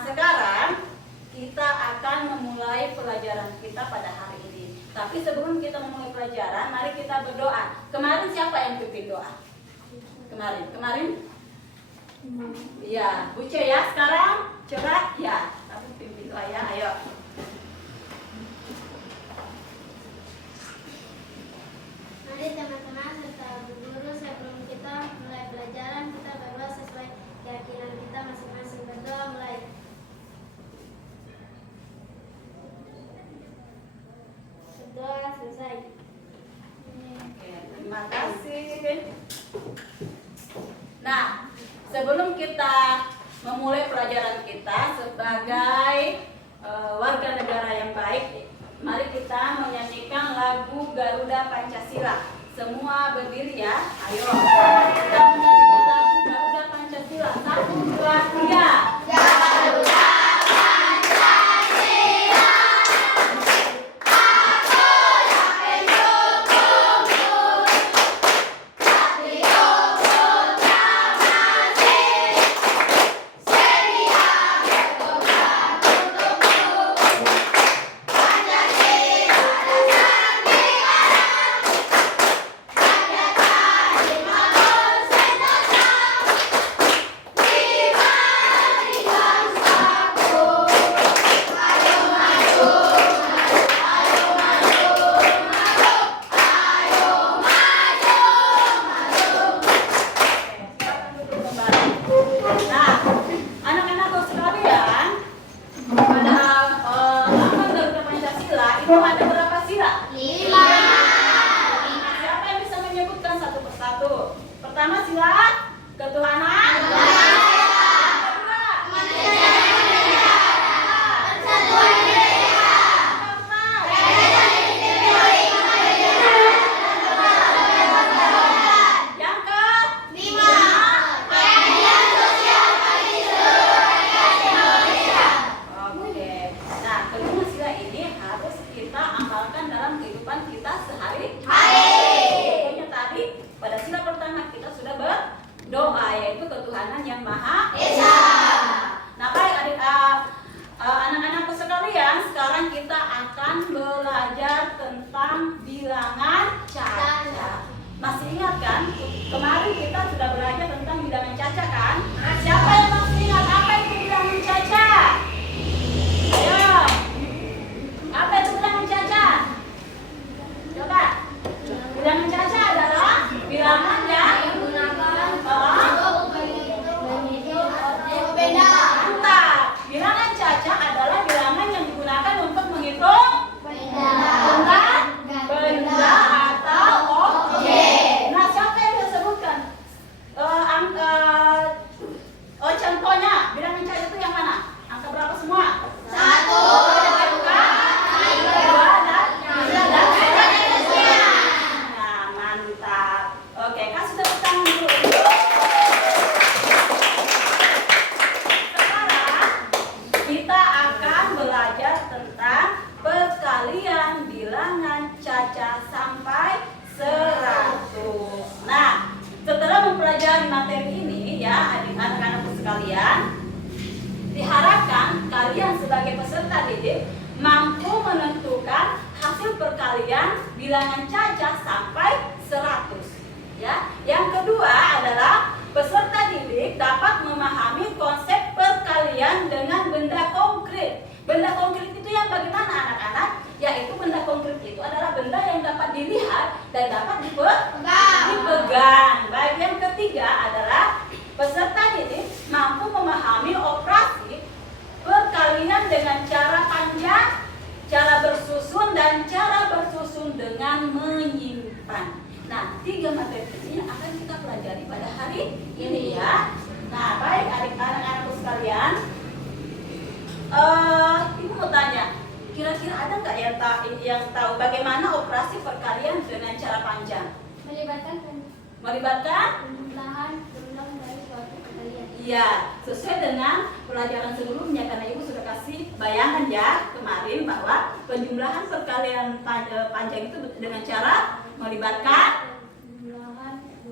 Nah, sekarang kita akan memulai pelajaran kita pada hari ini. Tapi sebelum kita memulai pelajaran, mari kita berdoa. Kemarin siapa yang pimpin doa? Kemarin? Ya, Buce ya. Sekarang coba ya, tapi pimpin doa ya. Ayo. Mari teman-teman serta guru sebelum kita mulai pelajaran, kita berdoa sesuai keyakinan kita masing-masing. Berdoa mulai. Berdoa selesai. Oke, terima kasih. Nah, sebelum kita memulai pelajaran kita sebagai warga negara yang baik, mari kita menyanyikan lagu Garuda Pancasila. Semua berdiri ya. Ayo. Kita menyanyikan lagu Garuda Pancasila. 1, 2, 3. Garuda pertama sila ketuhanan. Doa yaitu ketuhanan yang Maha Esa. Nah, baik anak-anakku sekalian, sekarang kita akan belajar tentang bilangan caca. Masih ingat kan? Kemarin kita sudah belajar tentang bilangan caca kan? Siapa yang masih ingat apa itu bilangan caca? Ayo. Apa itu bilangan caca? Coba. Bilangan caca adalah bilangan yang bilangan caca adalah bilangan yang digunakan untuk menghitung benda atau objek. Nah, siapa yang disebutkan? Contohnya, bilangan caca itu yang mana? Angka berapa semua? 1, 2, dan 3. Nah, mantap. Oke, kasih tepuk tangan dulu. Kita akan belajar tentang perkalian bilangan caca sampai 100. Nah, setelah mempelajari materi ini ya anak-anakku sekalian, diharapkan kalian sebagai peserta didik mampu menentukan hasil perkalian bilangan caca sampai 100. Ya. Yang kedua adalah peserta didik dapat memahami konsep perkalian dengan benda konkret. Benda konkret itu yang bagaimana anak-anak? Yaitu benda konkret itu adalah benda yang dapat dilihat dan dapat dipegang. Baik, yang ketiga adalah peserta didik mampu memahami operasi perkalian dengan cara panjang, cara bersusun, dan cara bersusun dengan menyimpan. Nah, 3 materi ini yang akan kita pelajari pada hari ini ya. Nah, baik anak-anakku sekalian, ibu mau tanya, kira-kira ada nggak yang tahu bagaimana operasi perkalian dengan cara panjang? Melibatkan penjumlahan berulang dari suatu perkalian. Iya, sesuai dengan pelajaran sebelumnya karena ibu sudah kasih bayangan ya kemarin bahwa penjumlahan perkalian panjang itu dengan cara melibatkan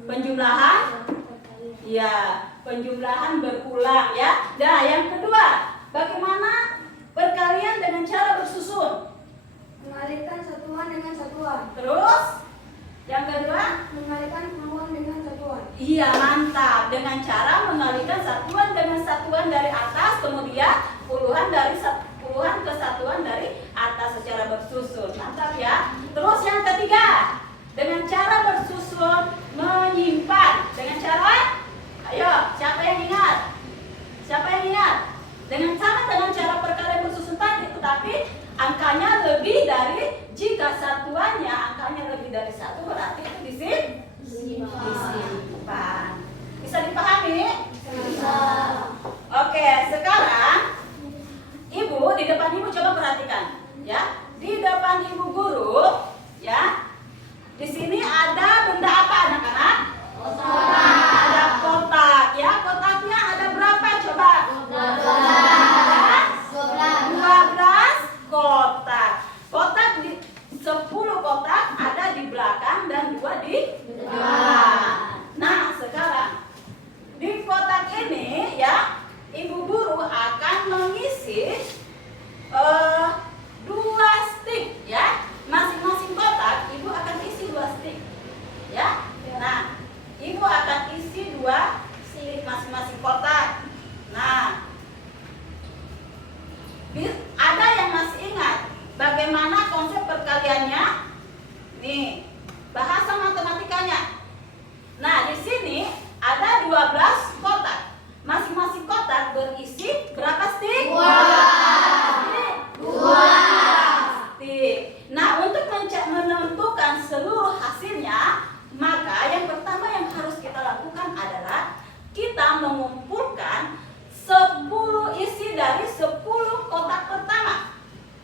penjumlahan, ya penjumlahan berulang ya. Nah, yang kedua, puluhan kesatuan dari atas secara bersusun. Mantap ya. Terus yang ketiga, dengan cara bersusun menyimpan. Dengan cara, ayo, siapa yang ingat? Siapa yang ingat? Dengan cara perkalian bersusun tadi, tetapi angkanya lebih dari, jika satuannya angkanya lebih dari 1, berarti itu disimpan. Bisa dipahami? Bisa. Oke, sekarang Ibu, di depan Ibu coba perhatikan, ya. Di depan Ibu guru, ya. Di sini ada benda apa, anak-anak? Kotak. Ada kotak, ya. Kotaknya ada berapa coba? 12 kotak. Kotak di 10 kotak ada di belakang dan 2 di depan. Nah, sekarang di kotak ini, ya, Ibu guru akan mengisi 2 stik, ya. Masing-masing kotak Ibu akan isi 2 stik, ya. Nah, Ibu akan isi 2 stik masing-masing kotak. Nah, ada yang masih ingat bagaimana konsep perkaliannya? Nih, bahasa matematikanya. Nah, di sini ada 12 kotak. Masing-masing kotak berisi berapa stik? 2 stik. Nah, untuk menentukan seluruh hasilnya, maka yang pertama yang harus kita lakukan adalah kita mengumpulkan 10 isi dari 10 kotak pertama.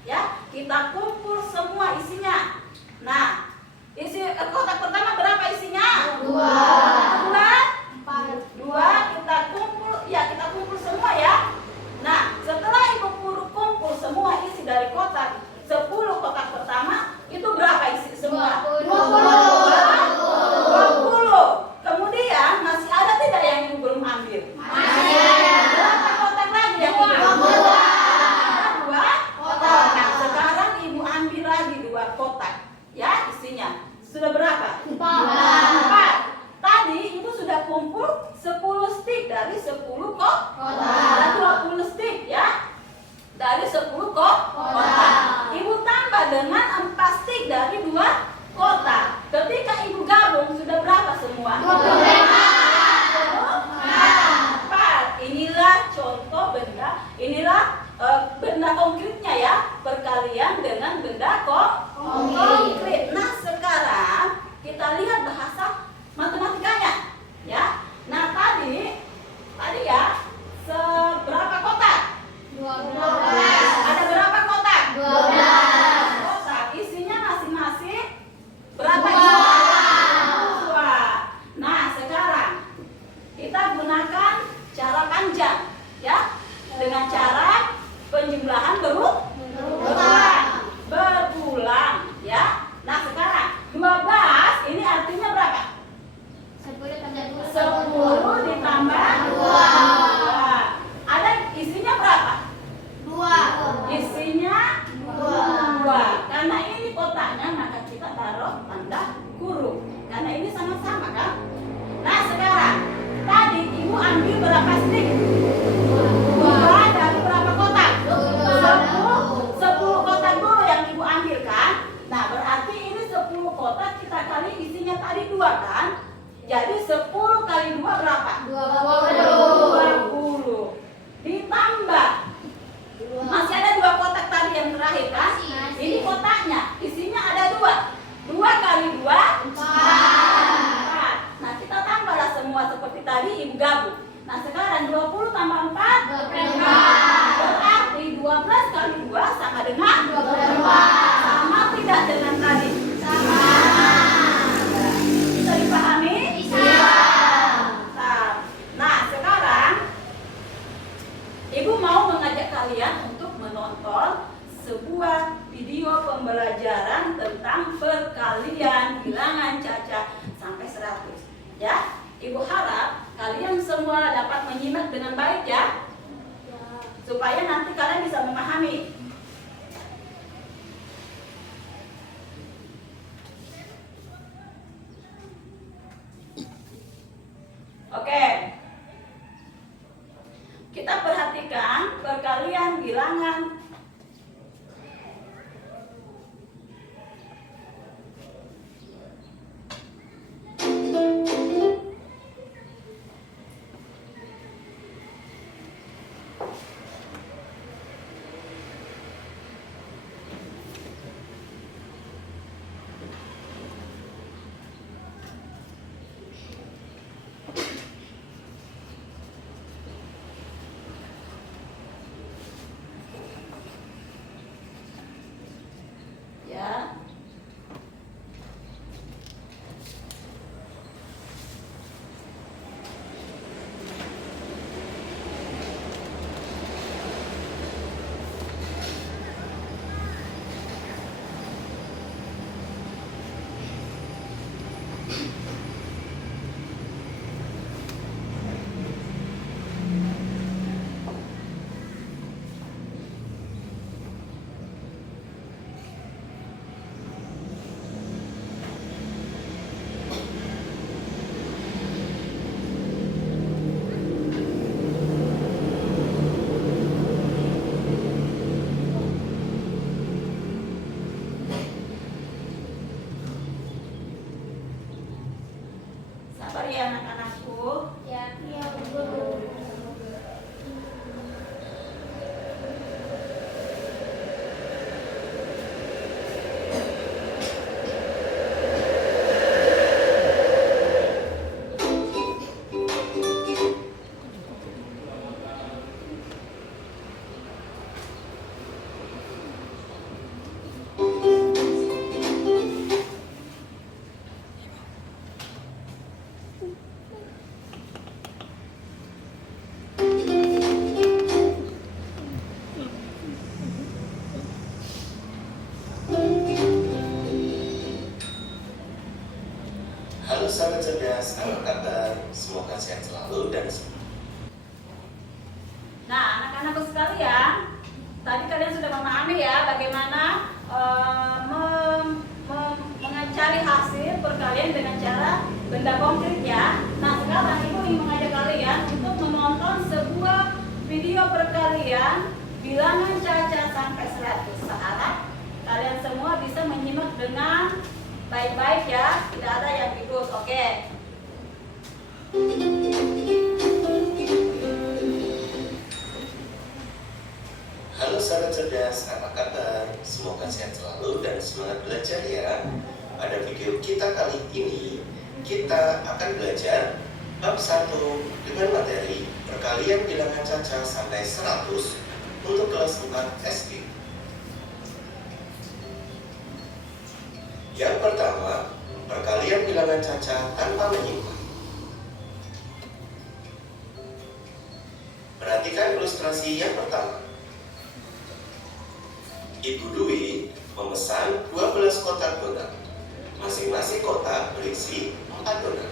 Ya, kita kumpul semua isinya. Nah, isi kotak pertama berapa isinya? 2 kita kumpul, ya, kita kumpul semua, ya. Nah, setelah Ibu guru kumpul semua isi dari kotak 10 kotak pertama, itu berapa isi semua? 20. Kemudian masih ada tidak yang Ibu belum ambil? Masih ada. Berapa kotak lagi yang Ibu belum ambil? Ada 2 kotak. Nah, sekarang Ibu ambil lagi 2 kotak, ya, isinya. Sudah berapa? 4. Tadi Ibu sudah kumpul 10 stik dari 10 kotak. Ada 20 stik, ya. Dari 10 kotak. Ibu tambah dengan 4 stik dari 2 kotak. Ketika Ibu gabung sudah berapa semua? 24. Inilah contoh benda, inilah benda konkretnya, ya. Perkalian dengan benda konkret. Nah, sekarang kita lihat bahasa matematikanya, ya. Nah, tadi ya, seberapa kotak? 12. Ada berapa kotak? 12. Kotak. Isinya masing-masing berapa? 2. Nah, sekarang kita gunakan cara panjang, ya. Dengan cara penjumlahan berulang, ya. Nah, sekarang 12 ini artinya berapa? 10 ditambah 2. Ada isinya berapa? 2. Isinya 2. Karena ini kotaknya, maka kita taruh tanda kurung. Karena ini sama-sama, kan? Nah, sekarang tadi Ibu ambil berapa stik? 2 dari berapa kotak? 10 kotak dulu yang Ibu ambil, kan? Nah, berarti ini 10 kotak kita kali isinya tadi 2, kan? Jadi 10 kali 2 berapa? 20. Ditambah masih ada 2 kotak tadi yang terakhir, kan? Masih. Ini kotaknya, isinya ada 2. 2 kali 2 4. Nah, kita tambahlah semua seperti tadi, Ibu gabung. Nah, sekarang 20 tambah 4 berarti 12 kali 2 sama dengan 24. Sama tidak dengan tadi? Sama. Bisa dipahami? Bisa. Nah, sekarang Ibu mau mengajak kalian untuk menonton sebuah video pembelajaran tentang perkalian bilangan caca sampai 100. Ya, Ibu harap kalian semua dapat menyimak dengan baik, ya. Supaya nanti kalian bisa memahami. Oke. Kita perhatikan perkalian bilangan. Ya. Sabar ya anak-anakku. Ya, Bu Guru. Halo sahabat cerdas, apa kabar? Semoga sehat selalu dan Nah, anak-anakku sekalian, tadi kalian sudah memahami ya bagaimana mencari hasil perkalian dengan cara benda konkret ya. Nah, sekarang Ibu ingin mengajak kalian untuk menonton sebuah video perkalian bilangan caca sampai 100. Seharap kalian semua bisa menyimak dengan baik-baik ya, tidak ada yang ikut, oke? Halo sahabat cerdas, apa kabar? Semoga sehat selalu dan semangat belajar ya. Pada video kita kali ini, kita akan belajar bab 1 dengan materi perkalian bilangan caca sampai 100 untuk kelas 4 SD. Yang pertama, perkalian bilangan caca tanpa menyimpang. Perhatikan ilustrasi yang pertama. Ibu Dwi memesan 12 kotak donat. Masing-masing kotak berisi 4 donat.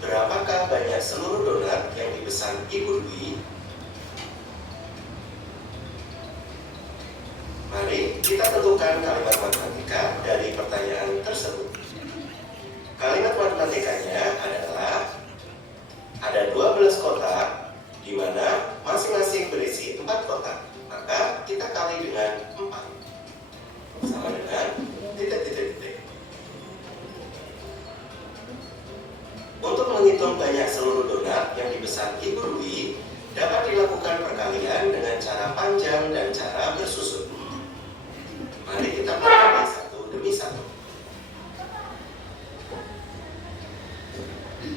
Berapakah banyak seluruh donat yang dipesan Ibu Dwi? Mari kita tentukan kalimat matematika dari pertanyaan tersebut. Kalimat matematikanya adalah ada 12 kotak di mana masing-masing berisi 4 kotak. Maka kita kali dengan 4 sama dengan titik. Untuk menghitung banyak seluruh donat yang dipesan Ibu Dwi dapat dilakukan perkalian dengan cara panjang dan cara bersusun. Mari kita perkali satu demi satu.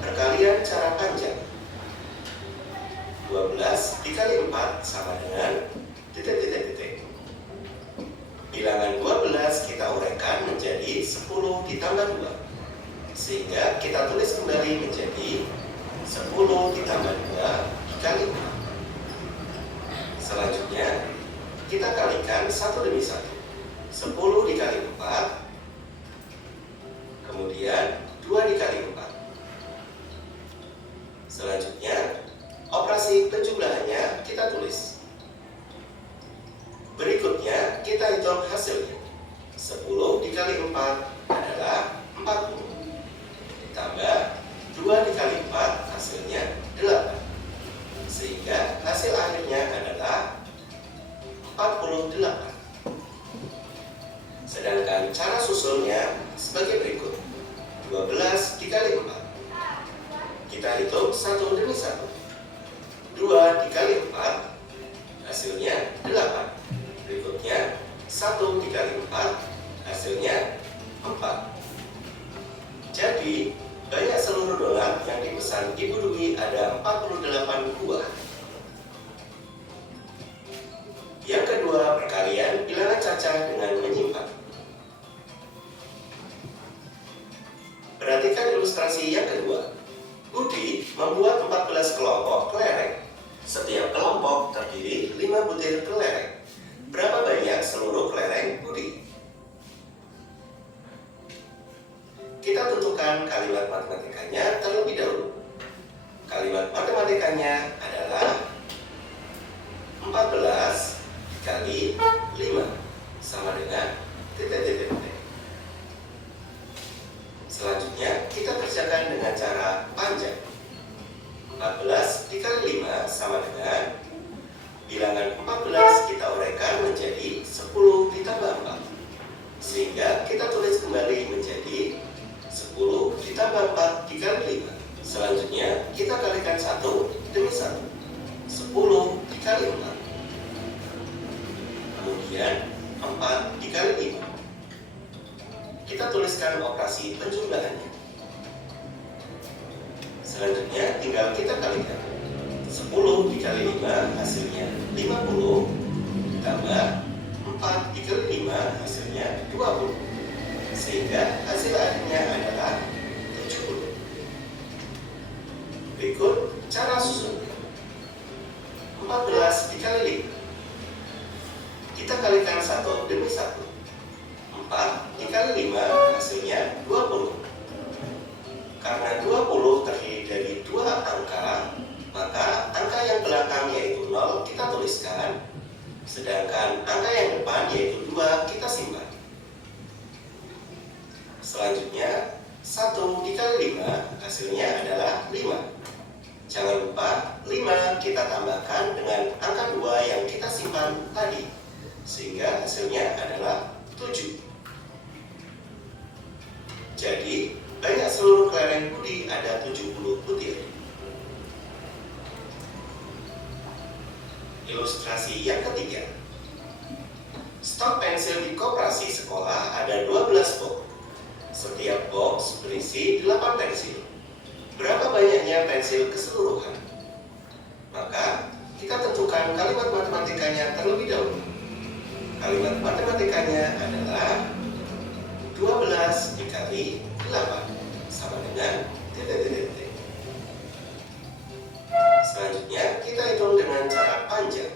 Perkalian cara panjang. 12 dikali 4 sama dengan titik. Bilangan 12 kita uraikan menjadi 10 ditambah 2. Sehingga kita tulis kembali menjadi 10 ditambah 2 dikali 4. Selanjutnya, kita kalikan satu demi satu. 10 dikali 4, kemudian 2 dikali 4. Selanjutnya, operasi penjumlahannya kita tulis. Berikutnya, kita hitung hasilnya. 10 dikali 4 adalah 40. Ditambah 2 dikali 4 hasilnya 8. Sehingga hasil akhirnya adalah 48. Sedangkan cara susunnya sebagai berikut. 12 dikali 4. Kita hitung satu demi satu. 2 dikali 4 hasilnya 8. Berikutnya 1 dikali 4 hasilnya 4. Jadi banyak seluruh donat yang dipesan Ibu Dwi ada 48 buah. Yang kedua, perkalian bilangan cacah dengan menyimpan. Perhatikan ilustrasi yang kedua. Budi membuat 14 kelompok kelereng. Setiap kelompok terdiri 5 butir kelereng. Berapa banyak seluruh kelereng Budi? Kita tentukan kalimat matematikanya terlebih dahulu. Kalimat matematikanya adalah 14 dikali 5 sama dengan titik. Selanjutnya kita kerjakan dengan cara panjang. 14 dikali 5 sama dengan bilangan 14 kita uraikan menjadi 10 ditambah 4. Sehingga kita tulis kembali menjadi 10 ditambah 4 dikali 5. Selanjutnya kita kalikan 1 demi 1. 10 dikali 4. Kemudian 4 dikali 5. Kita tuliskan operasi penjumlahannya. Selanjutnya tinggal kita kalikan. 10 dikali 5 hasilnya 50 ditambah 4 dikali 5 hasilnya 20. Sehingga hasil akhirnya adalah 70. Berikut cara susunnya. 14 dikali 5. Kita kalikan 1 demi 1. 4 dikali 5 hasilnya 20. Karena 20 terdiri dari 2 angka, maka angka yang belakang yaitu 0 kita tuliskan, sedangkan angka yang depan yaitu 2 kita simpan. Selanjutnya 1 dikali 5 hasilnya adalah 5. Jangan lupa 5 kita tambahkan dengan angka 2 yang kita simpan tadi, sehingga hasilnya adalah 7. Jadi banyak seluruh kelereng Budi ada 70 butir. Ilustrasi yang ketiga. Stok pensil di koperasi sekolah ada 12 box. Setiap box berisi 8 pensil. Berapa banyaknya pensil keseluruhan? Maka kita tentukan kalimat matematikanya terlebih dahulu. Kalimat matematikanya adalah 12 dikali 8 sama dengan titik. Selanjutnya kita hitung dengan cara panjang.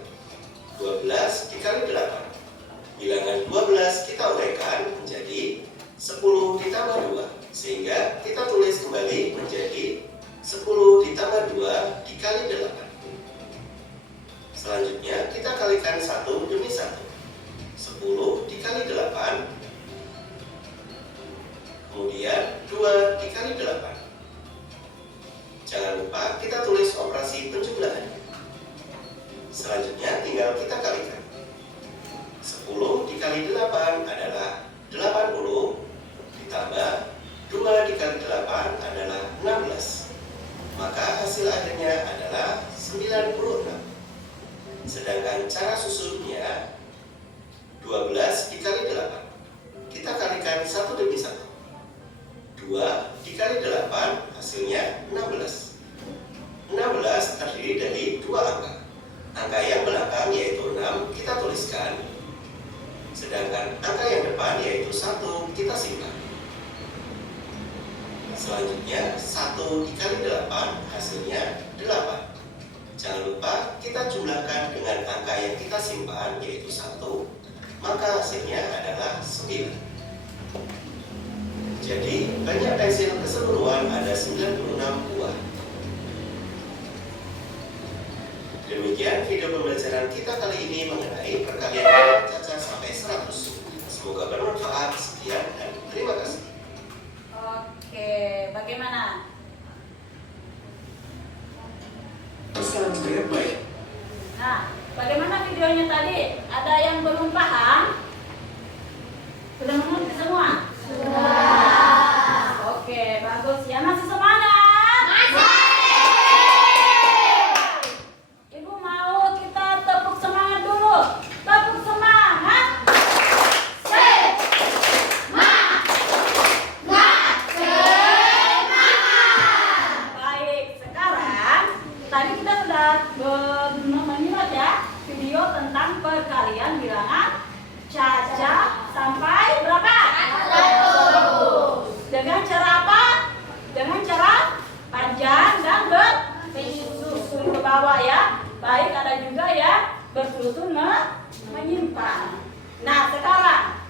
12 dikali 8. Bilangan 12 kita uraikan menjadi 10 ditambah 2. Sehingga kita tulis kembali menjadi 10 ditambah 2 dikali 8. Selanjutnya kita kalikan 1 demi 1. 10 dikali 8. Kemudian 2 dikali 8. Jangan lupa kita tulis operasi penjumlahannya. Selanjutnya tinggal kita kalikan. 10 dikali 8 adalah 80 ditambah 2 dikali 8 adalah 16. Maka hasil akhirnya adalah 96. Sedangkan cara susunnya 12 dikali 8. Kita kalikan 1 demi 1. 2 dikali 8 hasilnya 16. 16 terdiri dari 2 angka. Angka yang belakang yaitu 6 kita tuliskan, sedangkan angka yang depan yaitu 1 kita simpan. Selanjutnya 1 dikali 8 hasilnya 8. Jangan lupa kita jumlahkan dengan angka yang kita simpan yaitu 1, maka hasilnya adalah 9. Jadi banyak pensil keseluruhan ada 96 buah. Demikian video pembelajaran kita kali ini mengenai perkalian bilangan cacah sampai 100. Semoga bermanfaat. Sekian dan terima kasih. Oke, bagaimana? Sangat baik. Nah, bagaimana videonya tadi? ada yang belum paham? Sudah mengerti semua? Oke, bagus ya. Masih semangat? Ibu mau kita tepuk semangat dulu. Tepuk semangat. Baik, sekarang tadi kita sudah menyimak ya video tentang perkalian bilangan caca sampai berapa? 100. Dengan cara apa? Dengan cara panjang dan bersusun ke bawah ya. Baik, ada juga ya bersusun menyimpan. Nah, sekarang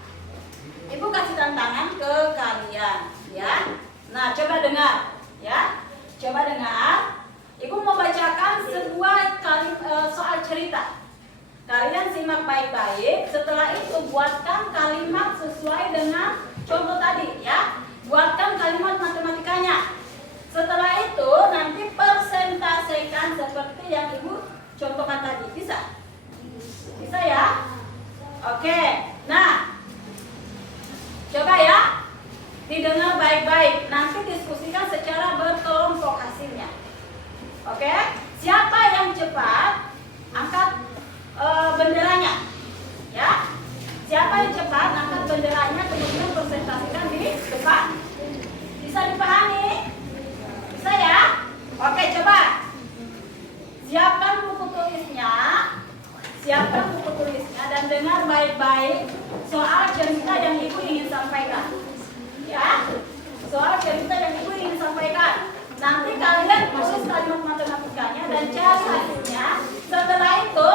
Ibu kasih tantangan ke kalian ya. Nah, coba dengar ya. Coba dengar. Ibu mau bacakan sebuah soal cerita. Kalian simak baik-baik. Setelah itu buatkan kalimat sesuai dengan contoh tadi ya. Buatkan kalimat matematikanya. Setelah itu nanti persentasekan seperti yang Ibu contohkan tadi. Bisa? Bisa ya? Oke. Nah, coba ya. Didengar baik-baik. Nanti diskusikan secara berkelompok hasilnya. Oke? Siapa yang cepat angkat benderanya, ya. Siapa yang cepat angkat benderanya kemudian presentasikan di depan. Bisa dipahami? Bisa ya? Oke, coba siapkan buku tulisnya. Siapkan buku tulisnya dan dengar baik-baik soal cerita yang Ibu ingin sampaikan. Ya, soal cerita yang Ibu ingin sampaikan. Nanti kalian khusus kalimat matematikanya dan cari hasilnya. Setelah itu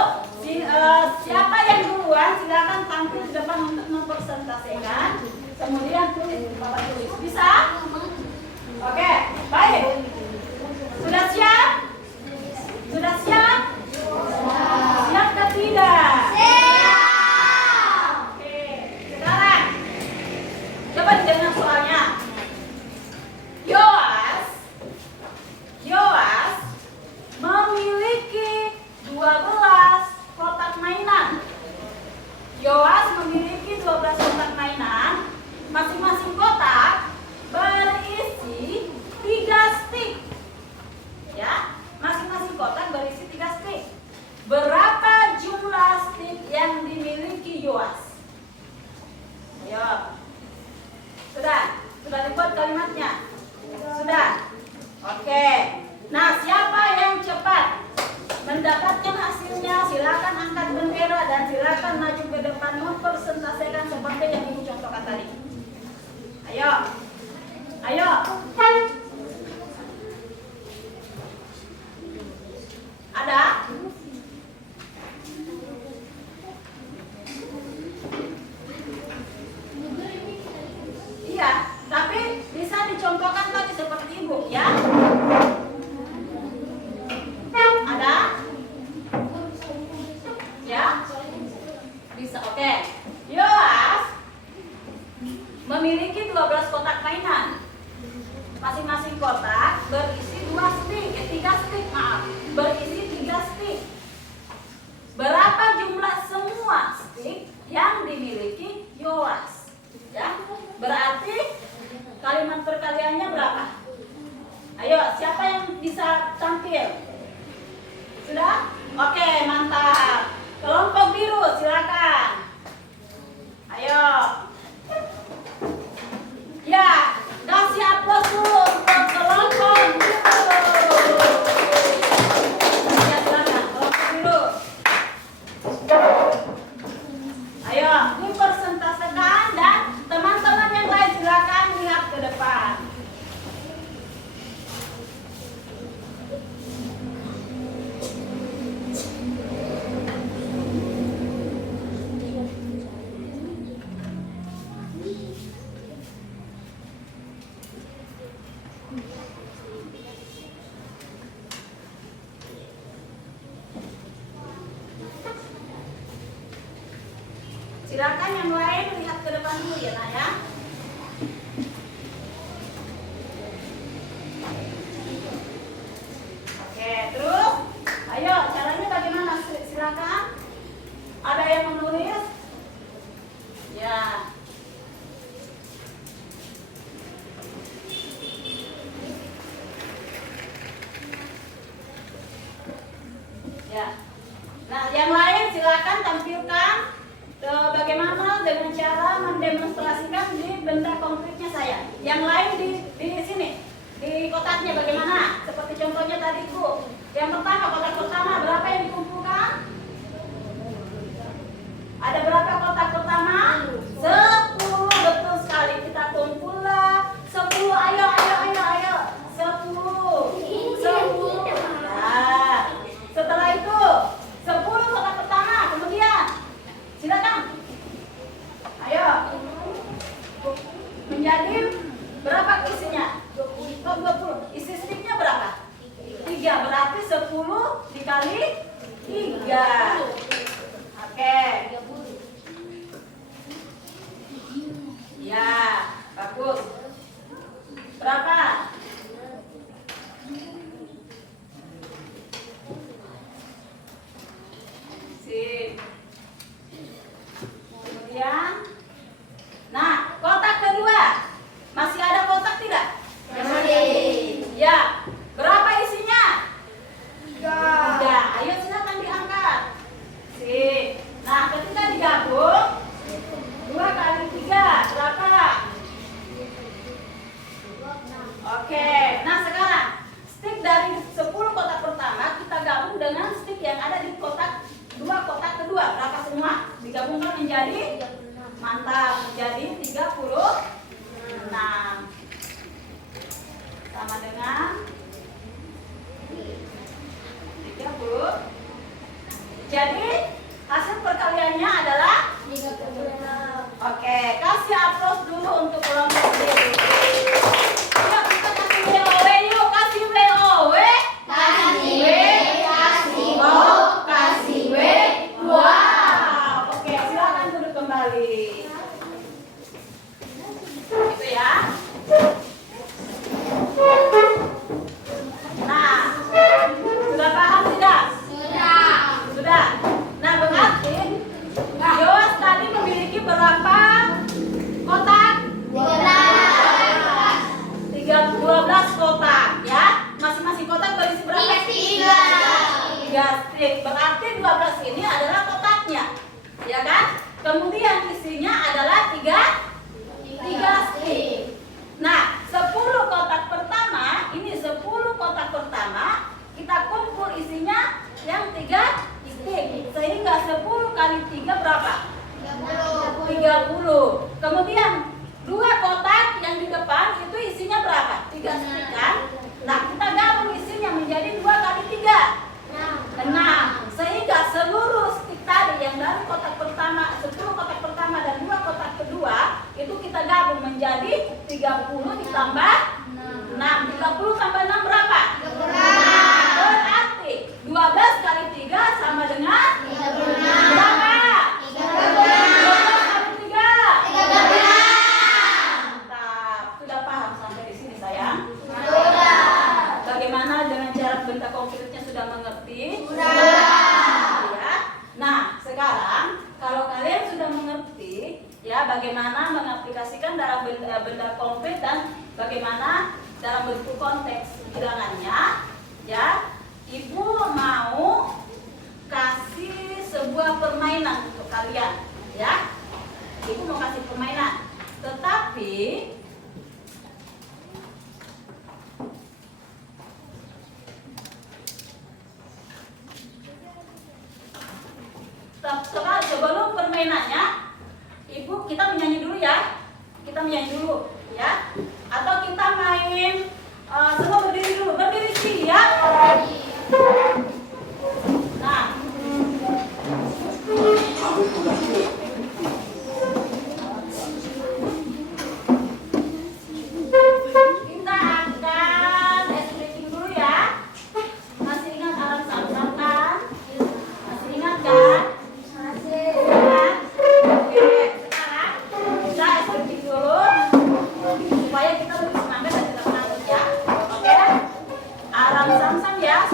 siapa yang duluan silakan tampil di depan untuk mempresentasikan. Kemudian tulis, Bapak tulis. Bisa? Oke, baik. Sudah siap? Sudah siap? Siap atau tidak? Oke, sekarang coba didengar soalnya. Yoas memiliki 12 kotak mainan. Yoas memiliki 12 kotak mainan. Masing-masing kotak berisi 3 stick. Ya, masing-masing kotak berisi 3 stick. Berapa jumlah stick yang dimiliki Yoas? Ayo. Sudah dibuat kalimatnya? Sudah? Oke. Nah, siapa yang cepat mendapatkan hasilnya? Silakan angkat bendera dan silakan maju ke depan mempresentasikan seperti yang Ibu contohkan tadi. Ayo. Ayo. Ada? Iya, tapi bisa dicontohkan tadi seperti Ibu ya. Ada? Ya? Bisa, oke. Yoas memiliki 12 kotak mainan. Masing-masing kotak berisi 3 stick, berisi 3 stick. Berapa jumlah semua stick yang dimiliki Yoas? Ya, berarti kalimat perkaliannya berapa? Ayo, siapa yang bisa tampil? Sudah? Oke, mantap. Kelompok biru, silakan. Ayo. Ya, kasih aplaus dulu untuk kelompok biru. Ya, silakan, kelompok biru. Ayo, dipresentasikan dan teman-teman yang lain silakan lihat ke depan. Silakan yang lain lihat ke depan dulu ya, Nak ya. Oke, terus ayo caranya bagaimana? Silakan. Ada yang yang menulis? Ya. Ya. Nah, yang lain silakan tampilkan bagaimana dengan cara mendemonstrasikan di benda konkretnya saya. Yang lain di sini, di kotaknya bagaimana? Seperti contohnya tadi Bu. Yang pertama, kotak pertama berapa yang dikumpulkan? Ada berapa kotak pertama? 10, betul sekali. Kita kumpullah 10. Ayo. 10. Nah, setelah itu 10 kotak pertama. Kemudian silakan. Ayo. Menjadi berapa isinya? 20. Isi stiknya berapa? 3. Berarti 10 dikali 3. Oke. Ya, bagus. Berapa? Sip. Kemudian, nah, kotak kedua. Masih ada kotak tidak? Masih. Ya. Berapa isinya? 3. Ayo silakan diangkat. Sip. Nah, ketika digabung 2 kali 3 berapa? Oke. Nah, sekarang stik dari 10 kotak pertama kita gabung dengan stik yang ada di kotak 2 kotak kedua. Berapa semua? Digabungkan menjadi mantap, menjadi 36. Sama dengan 30. Jadi hasil perkaliannya adalah 36. oke. Kasih aplaus dulu untuk kelompok B. Yuk kita kasih WOW yuk. Kasih WOW. Kasih W, kasih O, kasih W. Wow. Oke, silakan duduk kembali. Itu ya. Nah, sudah paham tidak? Sudah. Nah, berarti Yowas tadi memiliki berapa kotak? 12 kotak ya. Masing-masing kotak berisi berapa? 3 stik. Berarti 12 ini adalah kotaknya. Ya kan? Kemudian isinya adalah 3 stik. Nah, 10 kotak pertama, ini 10 kotak pertama kita kumpul isinya yang 3 stik. Sehingga 10 kali 3 berapa? 30. Kemudian 2 kotak yang di depan itu isinya berapa? 3 stik kan? Nah, kita gabung isinya menjadi 2 kali 3. 6. Sehingga seluruh stik tadi yang dari kotak pertama, 10 kotak pertama dan 2 kotak kedua itu kita gabung menjadi 30 ditambah 6. 30 tambah 6 berapa? 36. Berarti 12 kali 3 sama dengan 36. berapa? 12 kali 3. 36. Mantap. Sudah paham sampai di sini sayang? Sudah. Bagaimana dengan cara benda konkretnya sudah mengerti? Sudah. Ya. Nah, sekarang kalau kalian sudah mengerti ya bagaimana mengaplikasikan dalam benda konkret dan bagaimana dalam bentuk konteks bilangannya, ya, Ibu mau kasih sebuah permainan untuk kalian, ya. Ibu mau kasih permainan, tetapi sebelum permainannya, Ibu kita menyanyi dulu ya. Kita menyanyi dulu ya. Atau kita main semua berdiri dulu. Berdiri siap. Nah. Kita akan stretching dulu ya. Masih ingat alarm samsam kan? Masih ingat kan? Oke, sekarang kita stretching dulu supaya kita lebih semangat dan tidak mengantuk ya. Oke? Alarm samsam ya,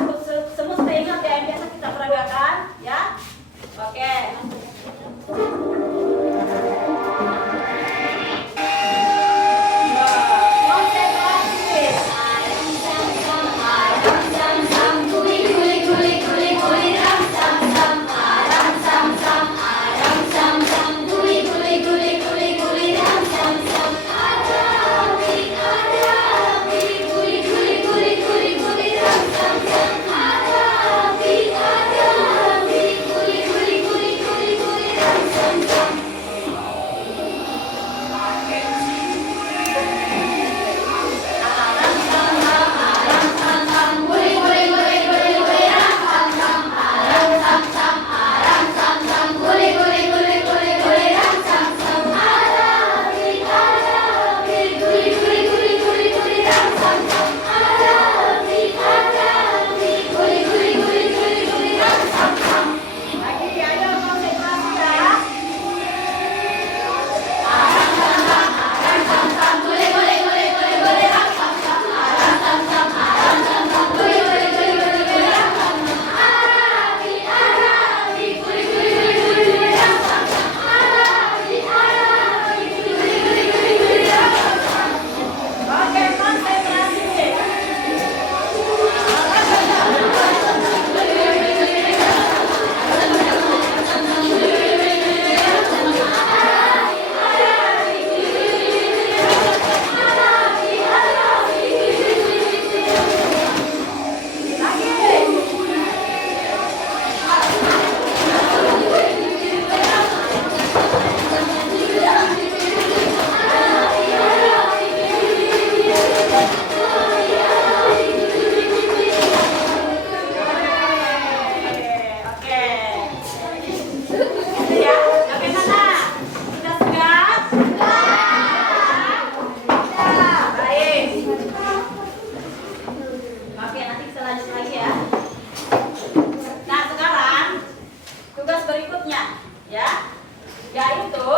yaitu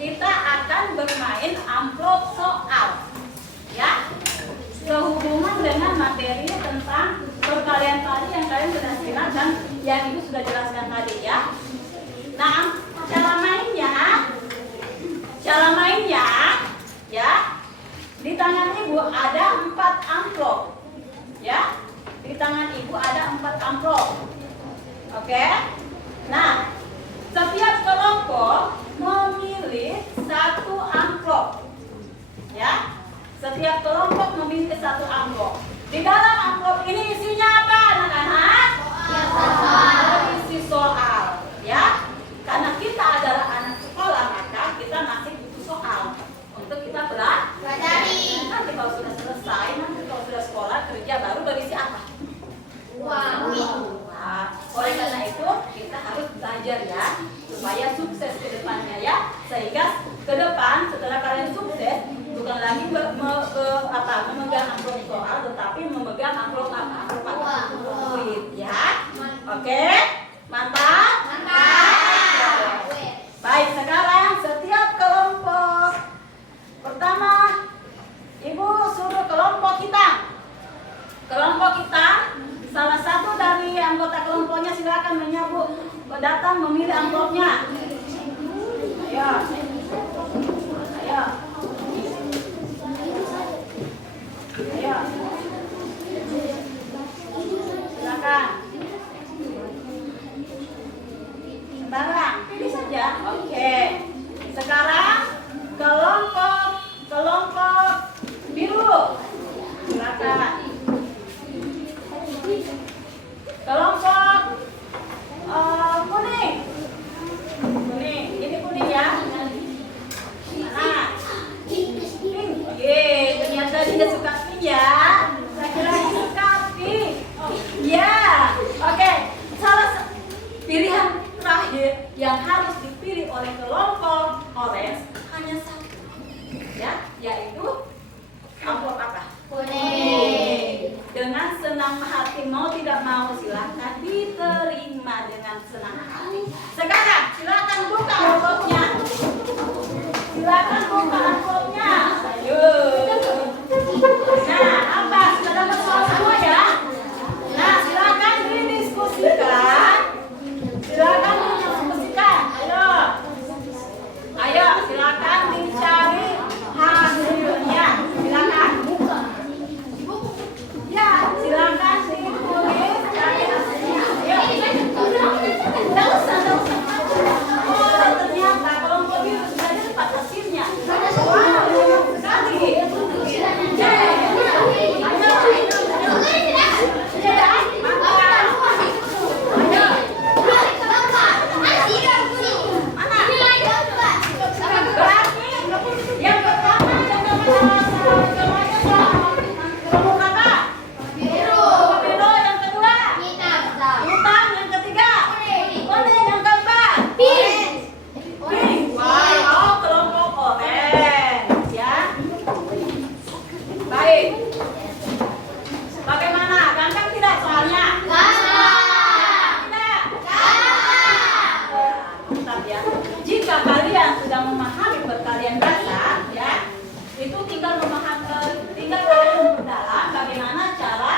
kita akan bermain amplop soal, ya, sehubungan dengan materi tentang perkalian tadi yang kalian sudah simak dan yang ibu sudah jelaskan tadi, ya. Nah, cara mainnya, ya, di tangan ibu ada 4 amplop, ya, di tangan ibu ada 4 amplop, oke. Nah, setiap kelompok memilih 1 amplop, ya. Setiap kelompok memilih 1 amplop. Di dalam amplop ini isinya apa, anak-anak? Isi soal, ya. Karena kita adalah anak sekolah, maka kita masih butuh soal untuk kita pelajari. Nanti kalau sudah selesai, nanti kalau sudah sekolah kerja baru berisi apa? Wah, oleh karena itu kita harus belajar, ya, supaya sukses ke depannya, ya. Sehingga ke depan setelah kalian sukses bukan lagi memegang amplop soal, tetapi memegang amplop duit, ya. Oke, mantap. Baik, sekarang setiap kelompok pertama ibu suruh kelompok kita. Salah satu dari anggota kelompoknya silakan menyapu datang memilih amplopnya. Ayo. Silakan. Sembarang, pilih saja. Oke. Sekarang kelompok biru. Silakan. Kelompok kuning. Ini kuning, ya. Nah, pink. Ternyata dia suka pink, ya. Laki-laki suka pink. Ya, oke. Pilihan terakhir yang harus dipilih oleh kelompok orange hanya 1, ya, yaitu amplop apa? Kuning. Dengan senang hati, mau tidak mau silahkan diterima dengan senang hati. Sekarang silakan buka amplopnya. Ayo. Nah, apa? Sudah dapat soal semua, ya? Nah, silakan didiskusikan. Ayo, silakan dicari hasilnya. Silakan. Ya, silakan ditulis cari hasilnya. Ayo. Tidak usah. Oh, ternyata kelompok biru sudah dapat hasilnya. Wow, sekali. Yang pertama kelompok apa? Biru. Yang kedua? Hitam. Yang ketiga? Kuning. Yang keempat? Pink. Wow, kelompok orange, ya. Baik. Bagaimana? Gampang tidak soalnya? Jika kalian sudah memahami perkalian dasar, ya, itu tinggal kalian memperdalam bagaimana cara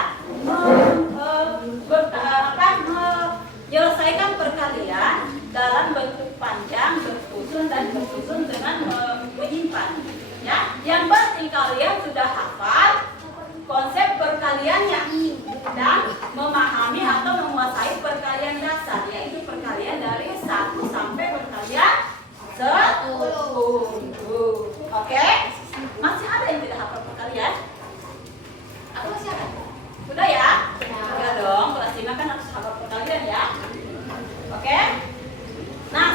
menyelesaikan perkalian dalam bentuk panjang, bersusun dan bersusun dengan menyimpan. Ya, yang penting kalian sudah hafal konsep perkaliannya dan memahami atau menguasai perkalian dasar, yaitu perkalian dari 1 sampai perkalian 10. Oke? Masih ada yang tidak hafal perkalian? Atau masih ada? Sudah, ya? Sudah dong, kelas 5 kan harus hafal perkalian, ya? Oke? Nah,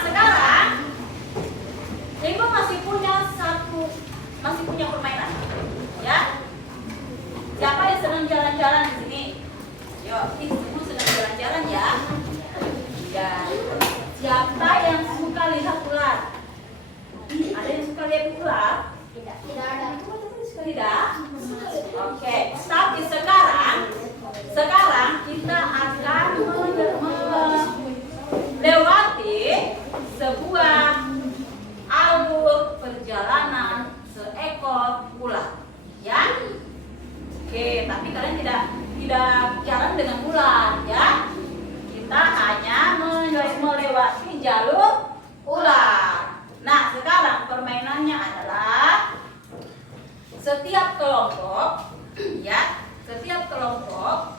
ular. Nah, sekarang permainannya adalah setiap kelompok, ya, setiap kelompok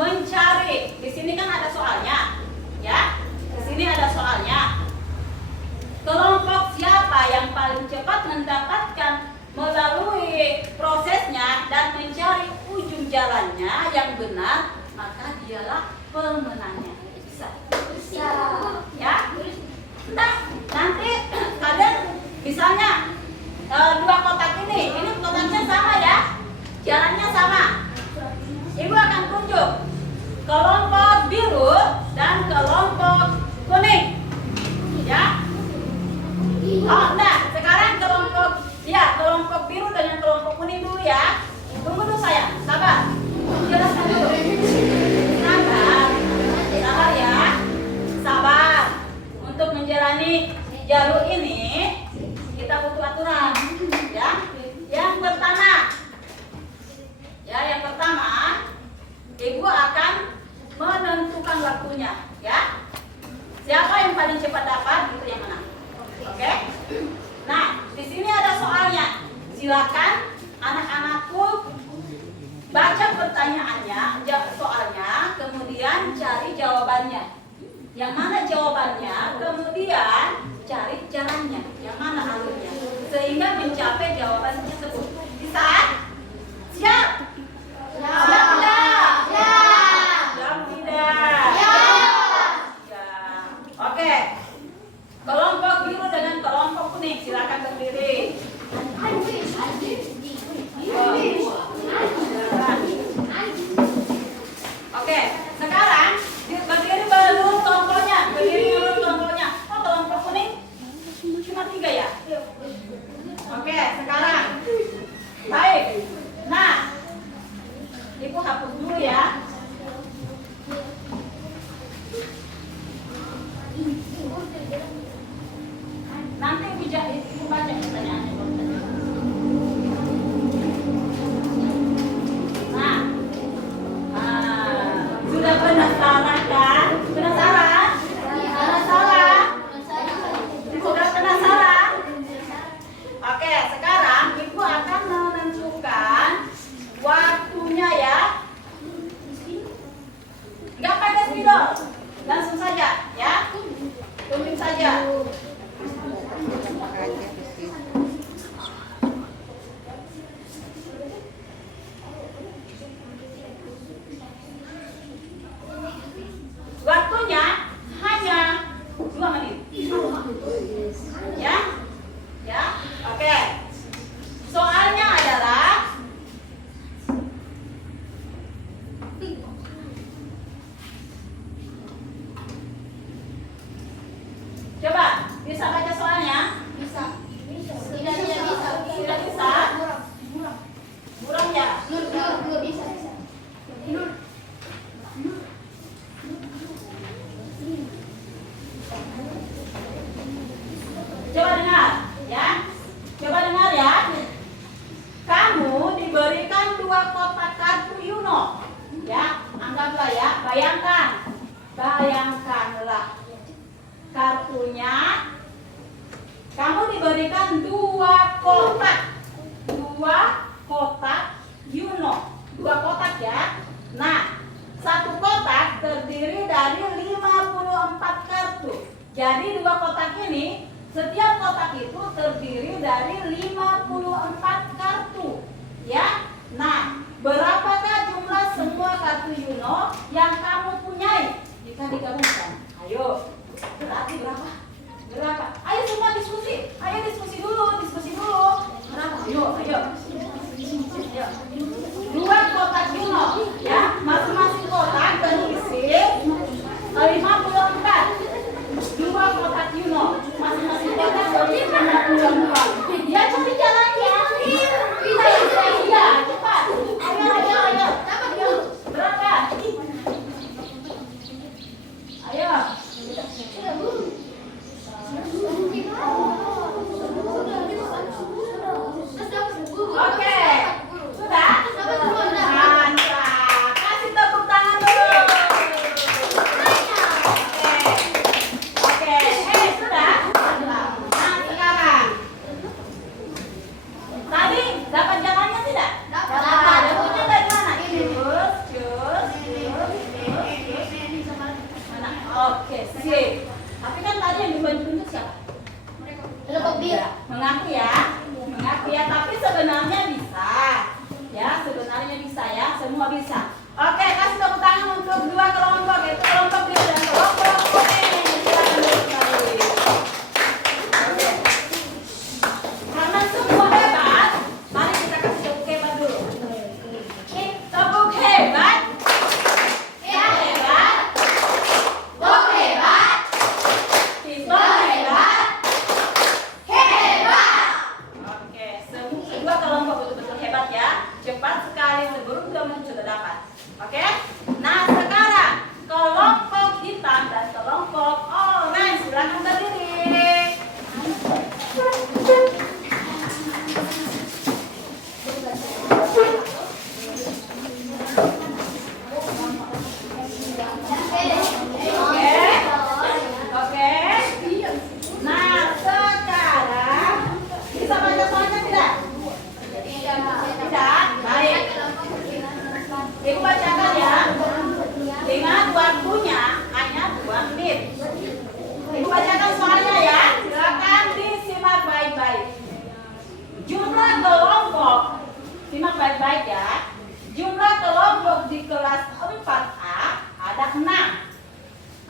mencari. Di sini kan ada soalnya, ya. Di sini ada soalnya. Kelompok siapa yang paling cepat mendapatkan melalui prosesnya dan mencari ujung jalannya yang benar, maka dialah pemenangnya. Bisa? Ya? Nah, nanti kalian misalnya dua kotak ini kotaknya sama ya, jalannya sama. Ibu akan tunjuk kelompok biru dan kelompok kuning, ya. Oh, nah, sekarang kelompok biru dengan kelompok kuning dulu ya. Tunggu dulu sayang, sabar. Jelaskan dulu. Sabar ya. Sabar. Untuk menjalani jalur ini kita butuh aturan, ya. Yang pertama, ibu akan menentukan waktunya, ya. Siapa yang paling cepat dapat itu yang menang. Oke? Nah, di sini ada soalnya. Silakan anak-anakku baca pertanyaannya, soalnya, kemudian cari jawabannya. Yang mana jawabannya, kemudian cari caranya, yang mana alurnya, sehingga mencapai jawaban tersebut. Bisa? Siap? Siap tidak? Siap tidak? Siap. Oke. Kelompok biru dengan kelompok kuning, silakan berdiri. Oke, sekarang berdiri belum kelompoknya, Oh, kelompok kuning cuma 3 ya? Oke, sekarang baik. Nah, ibu hapus dulu ya. Nanti ibu baca pertanyaannya. Sudah penasaran kan? Penasaran? Sudah penasaran? Oke, sekarang ibu akan menentukan waktunya ya. Nggak pakai spidol, langsung saja ya. Tunjuk saja. Waktunya hanya 2 menit. Ya? Ya? Oke. Soalnya adalah coba bisa baca soalnya? Bisa. Tidak bisa? Buram ya? Bisa. Coba dengar ya. Coba dengar ya. Kamu diberikan 2 kotak kartu Yuno. Ya, anggaplah ya, bayangkanlah kartunya. Kamu diberikan 2 kotak Yuno. 2 kotak ya. Nah, 1 kotak terdiri dari 54 kartu. Jadi 2 kotak ini, setiap kotak itu terdiri dari 54 kartu. Ya. Nah, berapakah jumlah semua kartu Yuno yang kamu punyai? Jika digabungkan. Ayo. Berarti berapa? Ayo semua diskusi. Ayo diskusi dulu. Berapa? Ayo. 2 kotak Yuno, ya. Masing-masing kotak terisi 54. 2 kotak Yuno, masing-masing kotak terisi 54. Ya, cari jalannya. Iya, cepat. Ayo. Berapa? Ayo. Oke, sip. Tapi kan tadi yang dibantu itu siapa? Kelompok B. Mengaku ya. Mengaku ya, tapi sebenarnya bisa. Ya, sebenarnya bisa ya, semua bisa. Oke, kasih tepuk tangan untuk dua kelompok, yaitu kelompok B dan kelompok kuning. Silakan duduk kembali. Oke. Karena semua hebat, mari kita kasih tepuk hebat dulu. Tepuk hebat. Hebat. Bok hebat. Piston hebat. Hebat. Oke, semua kelompok betul-betul hebat ya. Cepat sekali sebelum kamu sudah dapat. Oke? Nah, sekarang kelompok hitam dan kelompok orange silakan berdiri. Oke. Oke. Nah, sekarang bisa baca soalnya tidak? Tidak? Baik. Ibu bacakan ya. Dengan waktunya hanya 2 menit. Ibu bacakan soalnya ya. Silakan disimak baik-baik. Jumlah kelompok, simak baik-baik ya. Jumlah kelompok di kelas 4A ada 6.